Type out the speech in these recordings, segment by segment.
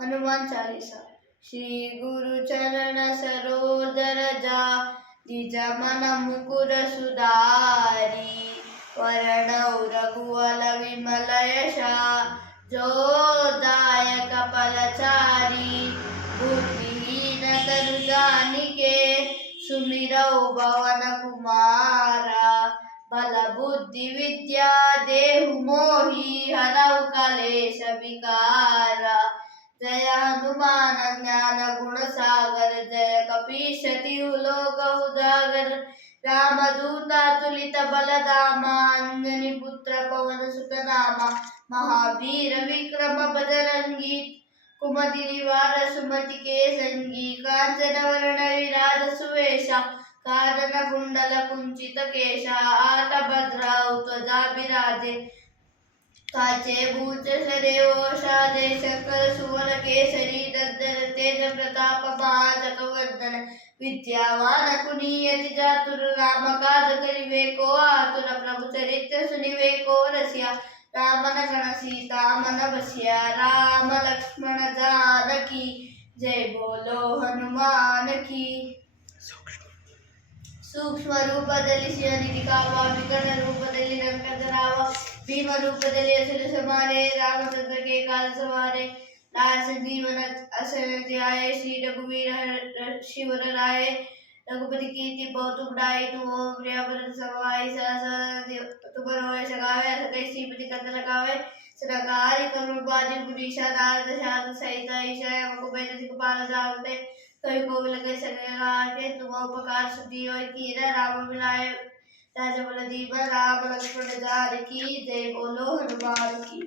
हनुमान चालीसा। श्री गुरु चरण सरोज रजा, निज मन मुकुर सुधारी। वरणौ रघुवल विमल यशा, जो दायक फलचारी। बुद्धिहीन तनु जानिके, सुमिरौ पवन कुमारा। बल बुद्धि विद्या देहु मोहि, हरौ कलेश विकारा। जय हनुमान ज्ञान गुण सागर, जय कपीश तिहु लोक उजागर। रामदूत तुलित बलधामा, अंजनी पुत्र पवन सुत नामा। महावीर विक्रम बजरंगी, कुमति निवार सुमति के संगी। कांचन वरण विराज सुवेशा, कानन कुंडल कुंचित केशा। आट भद्रौ ध्वजा विराजे, काचे भूष सदेवोषादे। सकल सुवन केसरी नंदन, तेज प्रताप महाजगवंदन। विद्यावान गुणियति चातुर, राम काज करिबे को आतुर। प्रभु चरित्र सुनिबे को रसिया, राम लखन सीता मन बसिया। राम लक्ष्मण जानकी, जय बोलो हनुमान की। सूक्ष्म रूपದಲ್ಲಿ ಸಿಂಹನಿ ದಿಕ್ಕಾವ, ವಿಕಟ ರೂಪದಲ್ಲಿ ಲಂಕ ಜರಾವ। ಭೀಮ ರೂಪದಲ್ಲಿ असुर संहारे, रामचंद्र के काज सवारे। लाए संजीवन असन ध्याये, श्री रघुवीर शिवर लाए। रघुपति कीर्ति बहुत बढ़ाई, तुम प्रिय भरत समाई। तुम रोय सगावे, सकै श्रीपति कंद लगावे। सदाकारि करुण बाजी पुरीशा, नारद शारद सहित ईशा। मुकुबेर दिखपाल जावते, कवि कोविल कहि सके। तुम उपकार सुधी कीर, राम मिलाए राजा बल दीवा। राम लक्ष्मण जानकी, जय बोलो हनुमान की।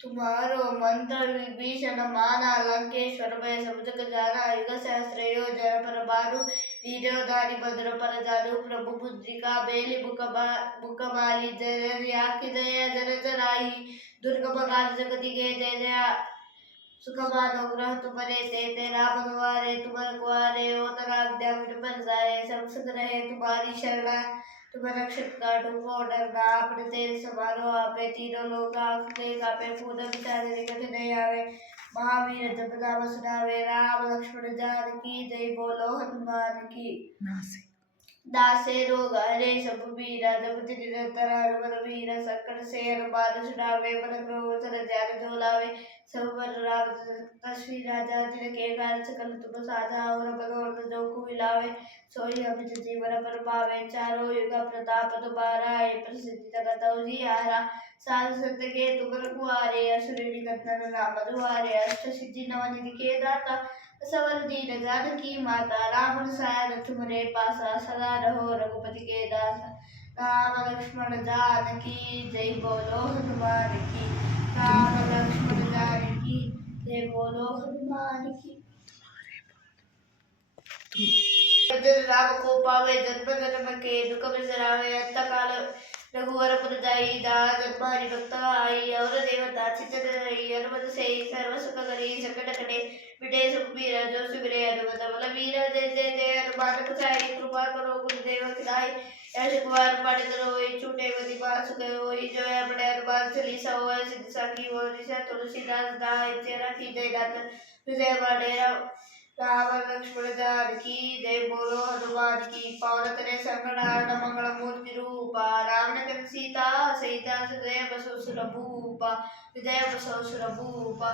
तुम्हारो मंत्र विभीषण माना, लंकेश्वर भय सब जग जाना। युग सहस्त्र योजन पर भानु, वीर्योधारी भद्र पर जानु। प्रभु मुद्रिका बेली मुख माली, जय आखि जय जन जराई। दुर्गम काज जगति के जय जय, सुखमानो ग्रह तुम्हारे ते। राम दुआरे तुम रखवारे, हो तना आज्ञा बिन पर जाए। सब सुख रहे तुम्हारी शरणा, तुम रक्षित काटो को डरना। आपने तेज समारो आपे, तीनों लोग आंखते कापे। पूर्ण विचार निकट नहीं आवे, महावीर जब नाम सुनावे। राम लक्ष्मण जानकी, जय बोलो हनुमान की। दासे रोग हरे सब वीरा, जपति निरंतर हनुमत वीरा। संकट से हनुमान छुड़ावे, मन क्रम वचन ध्यान जो लावे। सब पर राम तस्वीर राजा, तिनके काज सकल तुम साजा। और मनोरथ जो कोई लावे, सोई अमित जीवन पर पावे। चारों युग प्रताप तुम्हारा, प्रसिद्धि जगत उजियारा। साधु संत के तुम रखवारे, असुर निकंदन राम दुआरे। अष्ट सिद्धि नव निधि के दाता, सबर दीन जानकी माता। राम रसायन तुम्हारे पासा, सदा रहो रघुपति के दासा। राम लक्ष्मण जानकी, जय बोलो हनुमान की। राम लक्ष्मण जानकी, जय बोलो हनुमान की। राम को पावे, जन्म जन्म के दुख बिसरावे। अंत काल रघुवर पुर जाई, जन्म हरि भक्त आई। और देवता चित्त रही, हनुमत से सर्व सुख करी। संकट कटे मिटे सुखबीर, जो सुमिरे हनुमत बलबीर। जय जय जय हनुमान गोसाई, कृपा करो गुरुदेव खिलाई। यश कुमार पंडित रोई, छूटे मति बात सुख होई। जो है बड़े हनुमान चालीसा, होय सिद्ध साखी होय। तुलसीदास दाय तेरा की जय गात, हृदय बड़ेरा। राम लक्ष्मण जानकी, जय बोलो हनुमान की। पवन तनय संकट हरण, मंगल मूर्ति रूपा। राम लखन सीता सहित, हृदय बसो सुर भूपा। हृदय बसो सुर भूपा।